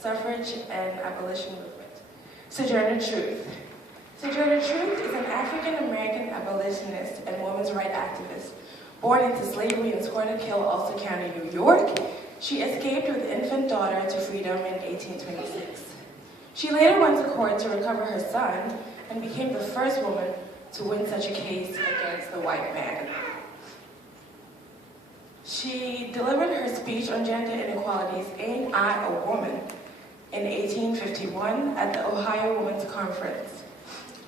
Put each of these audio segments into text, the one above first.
Suffrage and abolition movement. Sojourner Truth. Sojourner Truth is an African-American abolitionist and women's rights activist. Born into slavery in Squantokill, Ulster County, New York, she escaped with infant daughter to freedom in 1826. She later went to court to recover her son and became the first woman to win such a case against the white man. She delivered her speech on gender inequalities, Ain't I a Woman?, in 1851 at the Ohio Women's Conference.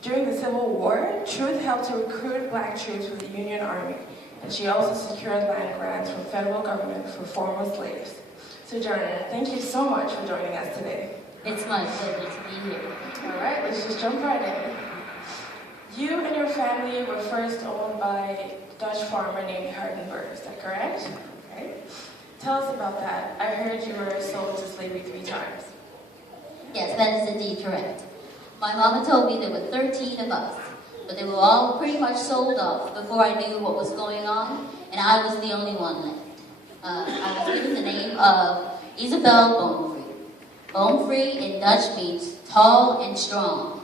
During the Civil War, Truth helped to recruit black troops for the Union Army, and she also secured land grants from federal government for former slaves. Sojourner, thank you so much for joining us today. It's my pleasure to be here. All right, let's just jump right in. You and your family were first owned by a Dutch farmer named Hardenberg, is that correct? Okay. Tell us about that. I heard you were sold to slavery 3 times. Yes, that is indeed correct. My mama told me there were 13 of us, but they were all pretty much sold off before I knew what was going on, and I was the only one left. I was given the name of Isabel Boomfree. Boomfree in Dutch means tall and strong.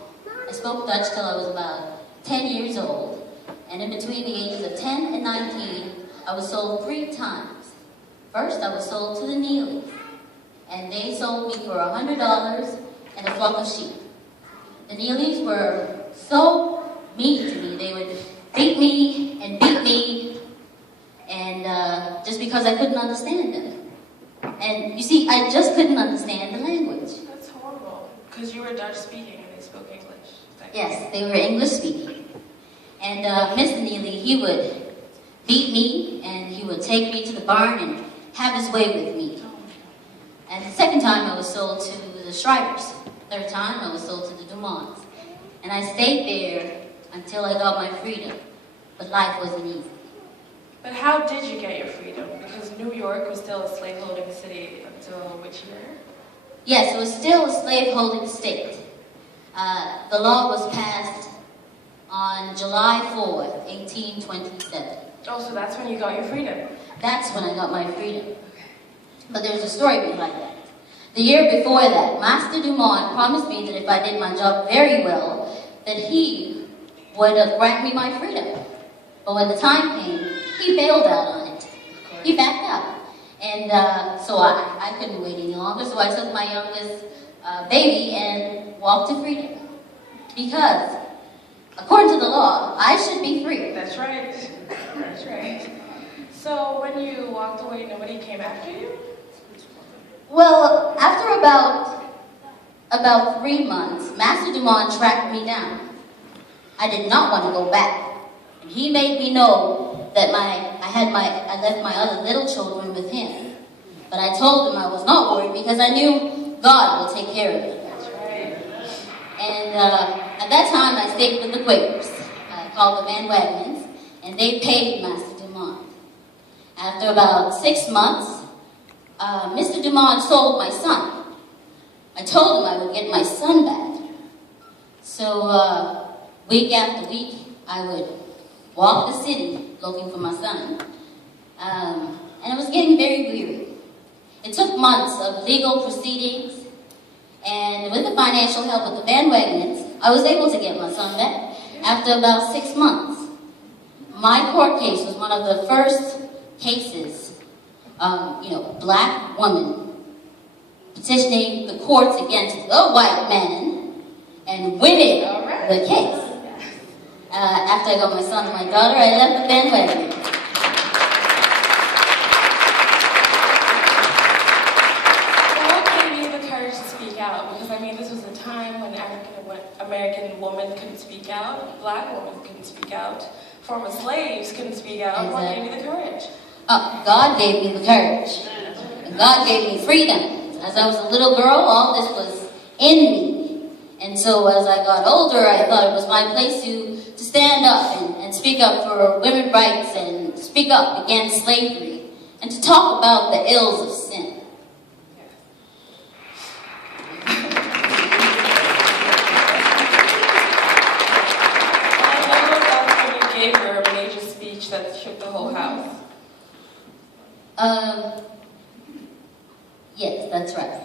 I spoke Dutch till I was about 10 years old, and in between the ages of 10 and 19, I was sold 3 times. First, I was sold to the Neelys, and they sold me for $100 and a flock of sheep. The Neelys were so mean to me. They would beat me, and just because I couldn't understand them. And you see, I just couldn't understand the language. That's horrible, because you were Dutch speaking and they spoke English. Yes, they were English speaking. And Mr. Neely, he would beat me, and he would take me to the barn and have his way with me. And the second time I was sold to the Shrivers. Third time I was sold to the Dumonts. And I stayed there until I got my freedom. But life wasn't easy. But how did you get your freedom? Because New York was still a slaveholding city until which year? Yes, it was still a slaveholding state. The law was passed on July 4th, 1827. Oh, so that's when you got your freedom? That's when I got my freedom. But there's a story behind that. The year before that, Master Dumont promised me that if I did my job very well, that he would grant me my freedom. But when the time came, he bailed out on it. He backed out. And so I couldn't wait any longer, so I took my youngest baby and walked to freedom. Because, according to the law, I should be free. That's right. That's right. So when you walked away, nobody came after you? Well, after about 3 months, Master Dumont tracked me down. I did not want to go back. And he made me know that I left my other little children with him. But I told him I was not worried because I knew God would take care of me. That's right. And at that time, I stayed with the Quakers, called the Van Wagons, and they paid Master Dumont. After about 6 months, Mr. Dumont sold my son. I told him I would get my son back. So week after week, I would walk the city looking for my son. And it was getting very weary. It took months of legal proceedings, and with the financial help of the Van Wagons, I was able to get my son back after about 6 months. My court case was one of the first cases, black woman petitioning the courts against the white man and winning the case. After I got my son and my daughter, I left the Van Wagons. Because I mean, this was a time when African American women couldn't speak speak out. Black women couldn't speak out. Former slaves couldn't speak out. What gave you the courage? God gave me the courage. God gave me freedom. As I was a little girl, all this was in me. And so as I got older, I thought it was my place to stand up and speak up for women's rights and speak up against slavery and to talk about the ills of sin. That shook the whole house. Yes, that's right.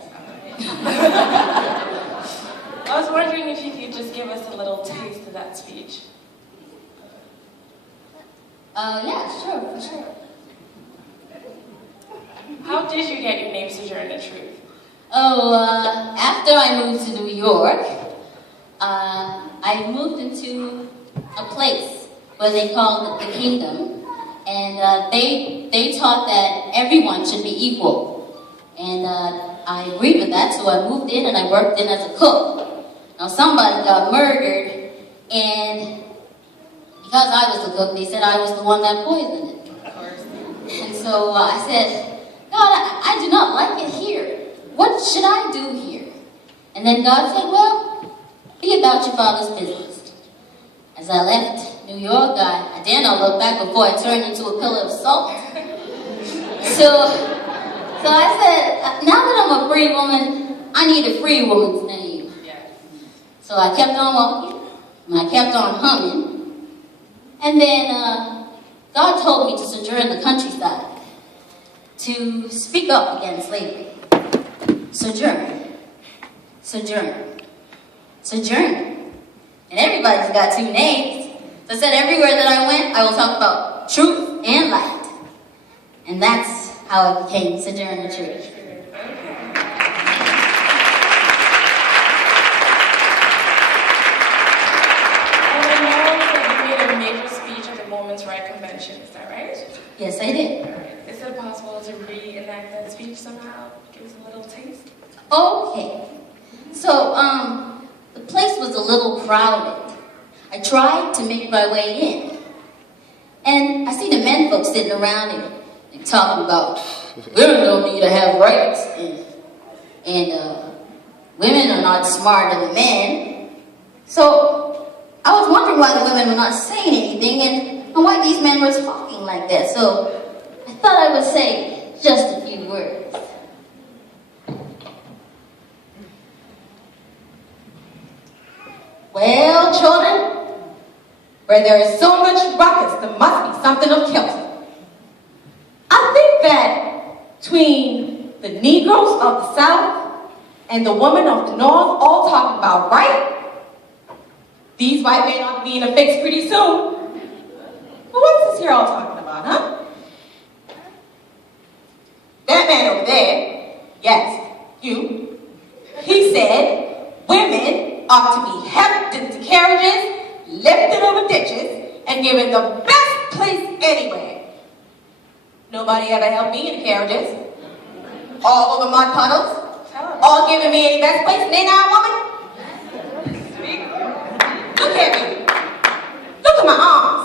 I was wondering if you could just give us a little taste of that speech. Yeah, sure, for sure. How did you get your name, Sojourner Truth? After I moved to New York, I moved into a place where they called it the Kingdom, and they taught that everyone should be equal. And I agreed with that, so I moved in and I worked in as a cook. Now somebody got murdered, and because I was the cook, they said I was the one that poisoned it. Of course. And so I said, God, I do not like it here. What should I do here? And then God said, well, be about your Father's business. As I left New York, I dare not look back before I turned into a pillar of salt. So I said, now that I'm a free woman, I need a free woman's name. Yes. So I kept on walking, and I kept on humming. And then God told me to sojourn the countryside, to speak up against slavery. Sojourn. Sojourn. Sojourn. And everybody's got two names. So I said everywhere that I went, I will talk about truth and light. And that's how I became Sojourner Truth. You made a major speech at the Women's Rights Convention, is that right? Yes, I did. Is it possible to reenact that speech somehow? Give us a little taste? Okay. So, the place was a little crowded. I tried to make my way in. And I see the men folks sitting around and talking about women don't need to have rights and women are not smarter than men. So I was wondering why the women were not saying anything and why these men were talking like that. So I thought I would say just a few words. Well, children, where there is so much ruckus, there must be something of kilter. I think that between the Negroes of the South and the women of the North all talking about right, these white men ought to be in a fix pretty soon. Well, what's this here all talking about, huh? That man over there, yes, you, he said women ought to be helped into carriages, lifted over ditches, and given the best place anywhere. Nobody ever helped me in carriages. All over mud puddles. All giving me any best place, and they not a woman? Look at me. Look at my arms.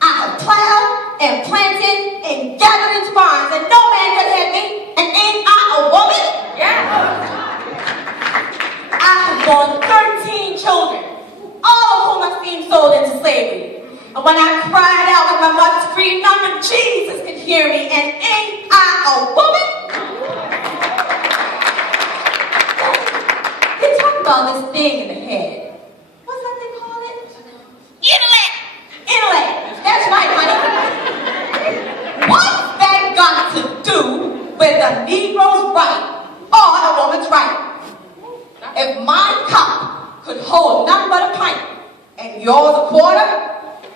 I have plowed and planted and gathered into barns, and no man could help me. And ain't I a woman? Yeah. I have born 13 children, all of whom I seen sold into slavery. And when I cried out with my mother's free number, Jesus could hear me. And ain't I a woman? They talk about this thing in the head. What's that they call it? Intellect. Intellect. That's right, honey. What's that got to do with the Negro's right or the woman's right? If my cup could hold nothing but a pint and yours a quarter,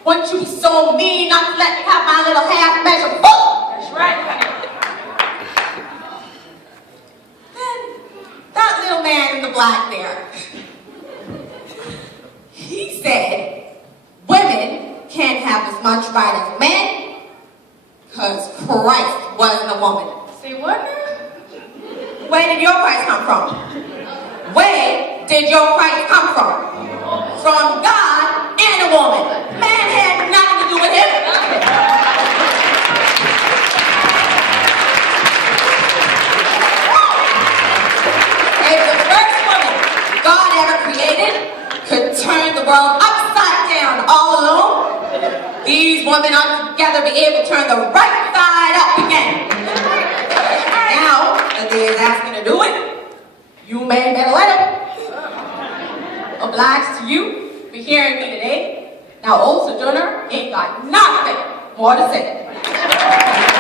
wouldn't you be so mean not to let me have my little half measure full? That's right, honey. Then that little man in the black there, he said women can't have as much right as men because Christ wasn't a woman. Say what now? Where did your Christ come from? Where did your Christ come from? From God woman. Man had nothing to do with him. If the first woman God ever created could turn the world upside down all alone, these women ought together be able to turn the right side up again. Now that they is asking to do it, you may better let them. Obliged to you for hearing me today. Now old Sojourner ain't got nothing more to say.